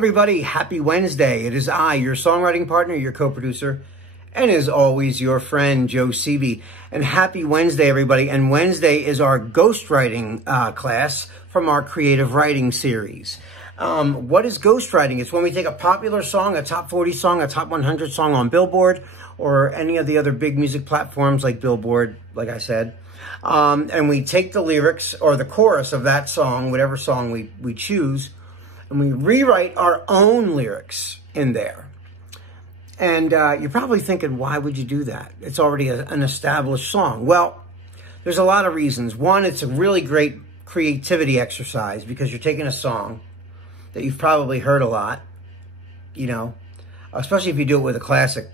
everybody, happy Wednesday. It is I, your songwriting partner, your co-producer, and as always, your friend, Joe Seavey. And happy Wednesday, everybody. And Wednesday is our ghostwriting class from our creative writing series. What is ghostwriting? It's when we take a popular song, a top 40 song, a top 100 song on Billboard, or any of the other big music platforms like Billboard, like I said, and we take the lyrics or the chorus of that song, whatever song we choose, and we rewrite our own lyrics in there. And you're probably thinking, why would you do that? It's already an established song. Well, there's a lot of reasons. One, it's a really great creativity exercise because you're taking a song that you've probably heard a lot, you know, especially if you do it with a classic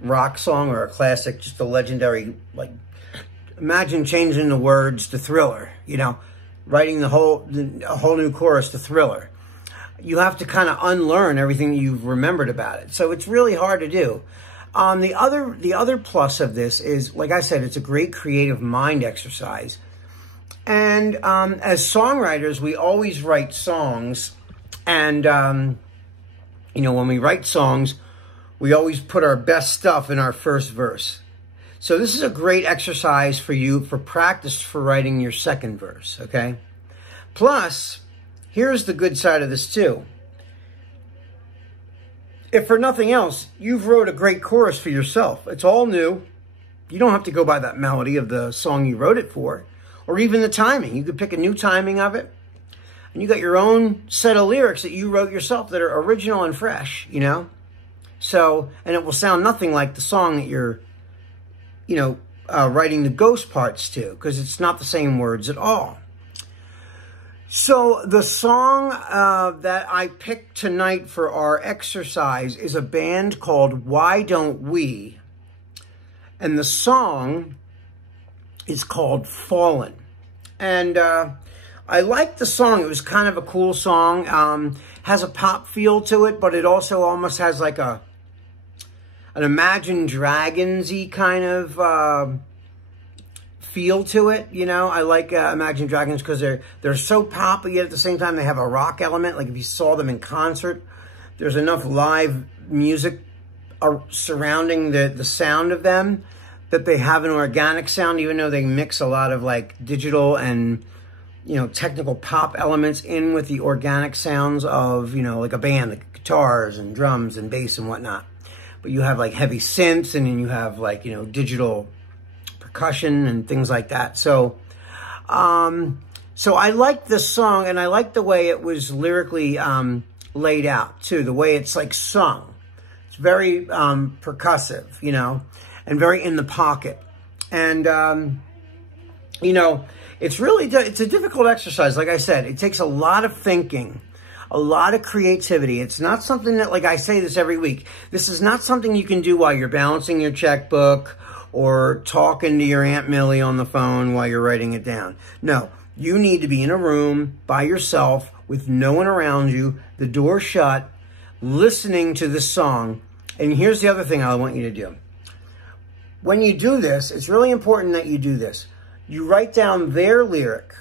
rock song or a classic, just a legendary, like, imagine changing the words to Thriller, you know, writing a whole new chorus to Thriller. You have to kind of unlearn everything you've remembered about it. So it's really hard to do. The other plus of this is, like I said, it's a great creative mind exercise. And as songwriters, we always write songs. And, you know, when we write songs, we always put our best stuff in our first verse. So this is a great exercise for you for practice for writing your second verse, okay? Plus, here's the good side of this too. If for nothing else, you've wrote a great chorus for yourself. It's all new. You don't have to go by that melody of the song you wrote it for, or even the timing. You could pick a new timing of it, and you got your own set of lyrics that you wrote yourself that are original and fresh, you know? So, and it will sound nothing like the song that you're, you know, writing the ghost parts to, because it's not the same words at all. So the song that I picked tonight for our exercise is a band called Why Don't We? And the song is called Fallen. And I liked the song. It was kind of a cool song. Has a pop feel to it, but it also almost has like an Imagine Dragons-y kind of feel to it, you know. I like Imagine Dragons because they're so pop, but yet at the same time they have a rock element. Like if you saw them in concert, there's enough live music surrounding the sound of them that they have an organic sound, even though they mix a lot of like digital and, you know, technical pop elements in with the organic sounds of, you know, like a band, like guitars and drums and bass and whatnot. But you have like heavy synths, and then you have like, you know, digital percussion and things like that. So, so I like this song, and I like the way it was lyrically laid out too. The way it's like sung, it's very percussive, you know, and very in the pocket. And you know, it's a difficult exercise. Like I said, it takes a lot of thinking, a lot of creativity. It's not something that, like I say this every week, this is not something you can do while you're balancing your checkbook or talking to your Aunt Millie on the phone while you're writing it down. No, you need to be in a room by yourself with no one around you, the door shut, listening to this song. And here's the other thing I want you to do. When you do this, it's really important that you do this. You write down their lyric.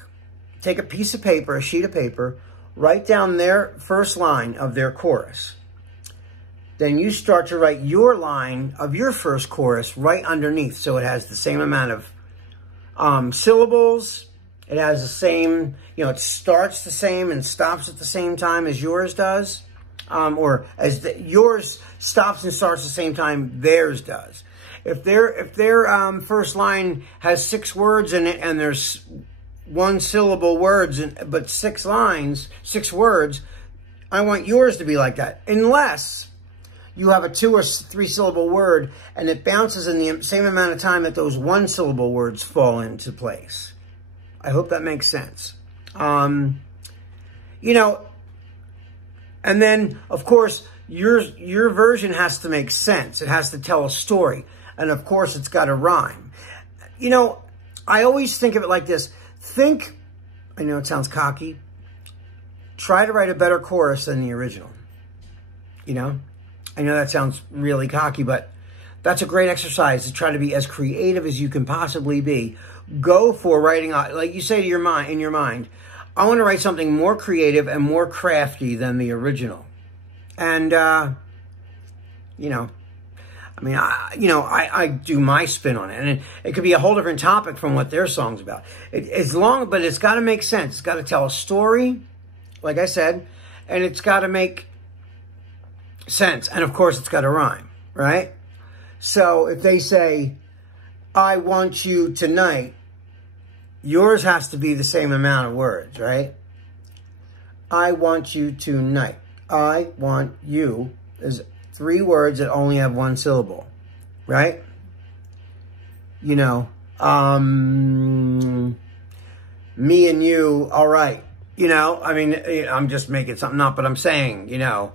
Take a piece of paper, a sheet of paper, write down their first line of their chorus. Then you start to write your line of your first chorus right underneath. So it has the same amount of syllables. It has the same, you know, it starts the same and stops at the same time as yours does. Or as yours stops and starts the same time theirs does. If their first line has 6 words in it and there's 1 syllable words, but 6 lines, 6 words, I want yours to be like that. Unless you have a 2 or 3 syllable word and it bounces in the same amount of time that those 1 syllable words fall into place. I hope that makes sense. You know, and then of course your version has to make sense. It has to tell a story. And of course it's got to rhyme. You know, I always think of it like this. I know it sounds cocky, try to write a better chorus than the original. You know, I know that sounds really cocky, but that's a great exercise to try to be as creative as you can possibly be. Go for writing, like you say to your mind, in your mind, I want to write something more creative and more crafty than the original. And, you know, I mean, I do my spin on it, and it could be a whole different topic from what their song's about. But it's got to make sense. It's got to tell a story, like I said, and it's got to make sense. And of course, it's got to rhyme, right? So if they say, I want you tonight, yours has to be the same amount of words, right? I want you tonight. I want you is 3 words that only have 1 syllable, right? You know, me and you, all right. You know, I mean, I'm just making something up, but I'm saying, you know,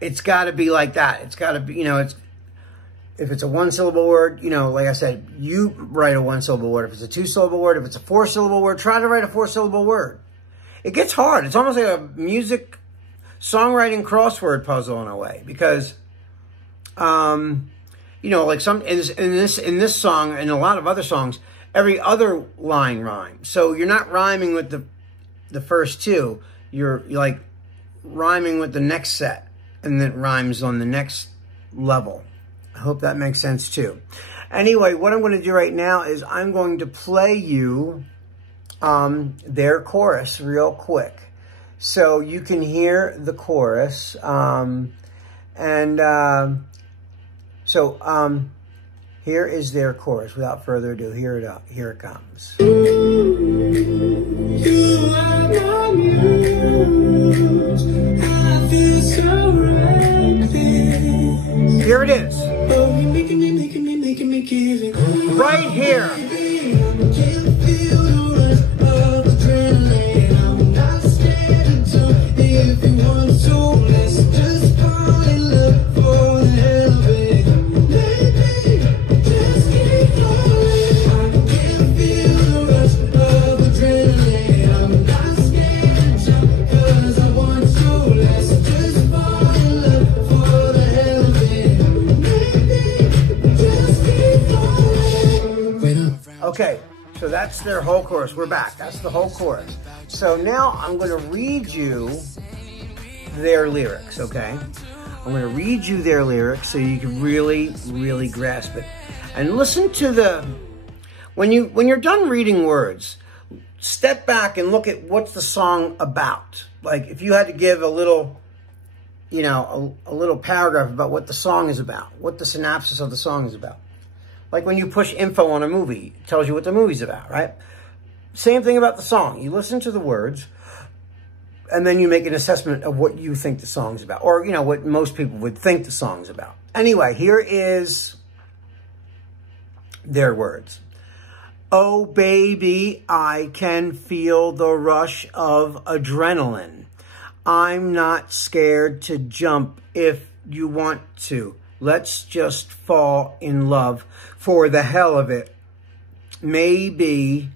it's got to be like that. It's got to be, you know, if it's a 1-syllable word, you know, like I said, you write a 1-syllable word. If it's a 2-syllable word, if it's a 4-syllable word, try to write a 4-syllable word. It gets hard. It's almost like a music songwriting crossword puzzle in a way, because, you know, like in this song and a lot of other songs, every other line rhymes. So you're not rhyming with the first 2. You're like rhyming with the next set, and then it rhymes on the next level. I hope that makes sense too. Anyway, what I'm going to do right now is I'm going to play you their chorus real quick, so you can hear the chorus. Here is their chorus. Without further ado, here it comes. You are my muse. I feel so reckless. Here it is. Oh, you're making me give it. Right here. Okay, so that's their whole chorus. We're back. That's the whole chorus. So now I'm going to read you their lyrics, okay? I'm going to read you their lyrics so you can really, really grasp it. And listen to when you're done reading words, step back and look at what's the song about. Like if you had to give a little, you know, a little paragraph about what the song is about, what the synopsis of the song is about. Like when you push info on a movie, it tells you what the movie's about, right? Same thing about the song. You listen to the words, and then you make an assessment of what you think the song's about. Or, you know, what most people would think the song's about. Anyway, here is their words. Oh, baby, I can feel the rush of adrenaline. I'm not scared to jump if you want to. Let's just fall in love for the hell of it. Maybe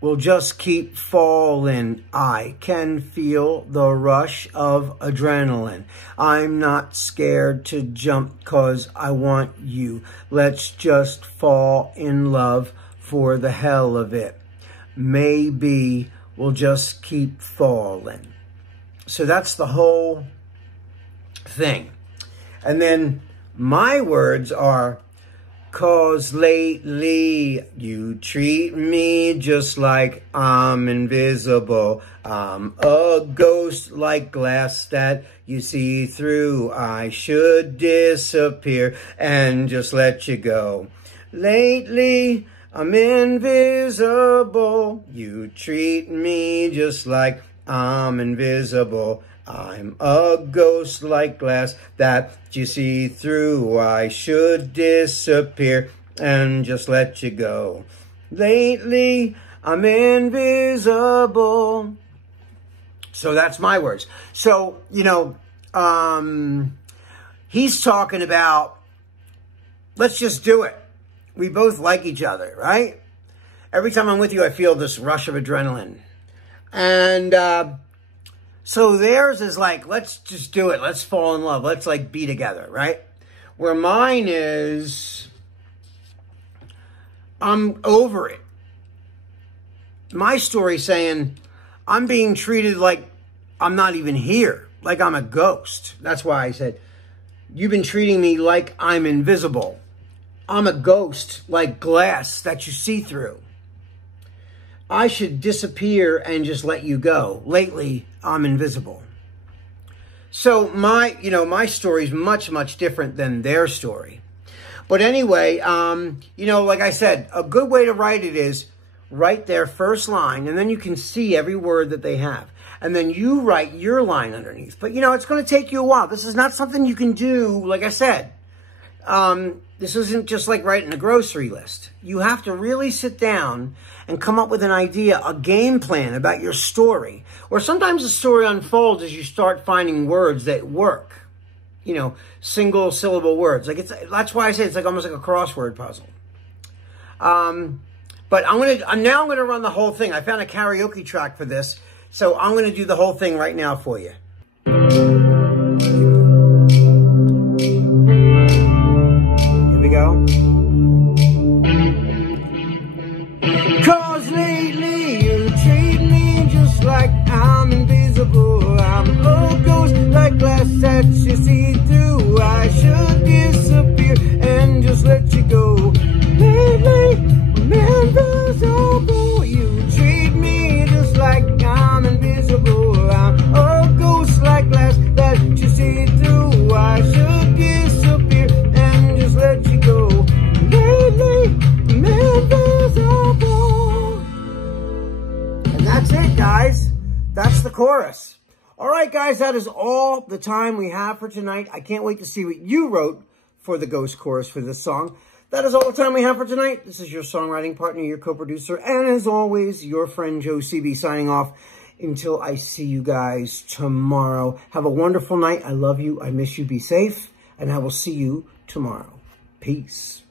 we'll just keep falling. I can feel the rush of adrenaline. I'm not scared to jump 'cause I want you. Let's just fall in love for the hell of it. Maybe we'll just keep falling. So that's the whole thing. And then my words are, 'cause lately you treat me just like I'm invisible. I'm a ghost like glass that you see through. I should disappear and just let you go. Lately I'm invisible. You treat me just like I'm invisible. I'm a ghost like glass that you see through. I should disappear and just let you go. Lately, I'm invisible. So that's my words. So, you know, he's talking about, let's just do it. We both like each other, right? Every time I'm with you, I feel this rush of adrenaline. And, so theirs is like, let's just do it. Let's fall in love. Let's like be together, right? Where mine is, I'm over it. My story saying, I'm being treated like I'm not even here, like I'm a ghost. That's why I said, you've been treating me like I'm invisible. I'm a ghost, like glass that you see through. I should disappear and just let you go. Lately, I'm invisible. So my story is much, much different than their story. But anyway, like I said, a good way to write it is write their first line, and then you can see every word that they have. And then you write your line underneath. But, it's going to take you a while. This is not something you can do, like I said. This isn't just like writing a grocery list. You have to really sit down and come up with an idea, a game plan about your story. Or sometimes the story unfolds as you start finding words that work. Single syllable words. That's why I say it's like almost like a crossword puzzle. But I'm now going to run the whole thing. I found a karaoke track for this, so I'm going to do the whole thing right now for you. Here we go. 'Cause lately you treat me just like I'm invisible. I'm a ghost like glass that you see through. I should disappear and just let you go. Lately, I'm invisible. You treat me just like I'm invisible. I'm a ghost like glass that you see through. I should disappear and just let you go. Lately, I'm invisible. And that's it, guys. That's the chorus. All right, guys, that is all the time we have for tonight. I can't wait to see what you wrote for the ghost chorus for this song. That is all the time we have for tonight. This is your songwriting partner, your co-producer, and as always, your friend Joe CB signing off until I see you guys tomorrow. Have a wonderful night. I love you. I miss you. Be safe. And I will see you tomorrow. Peace.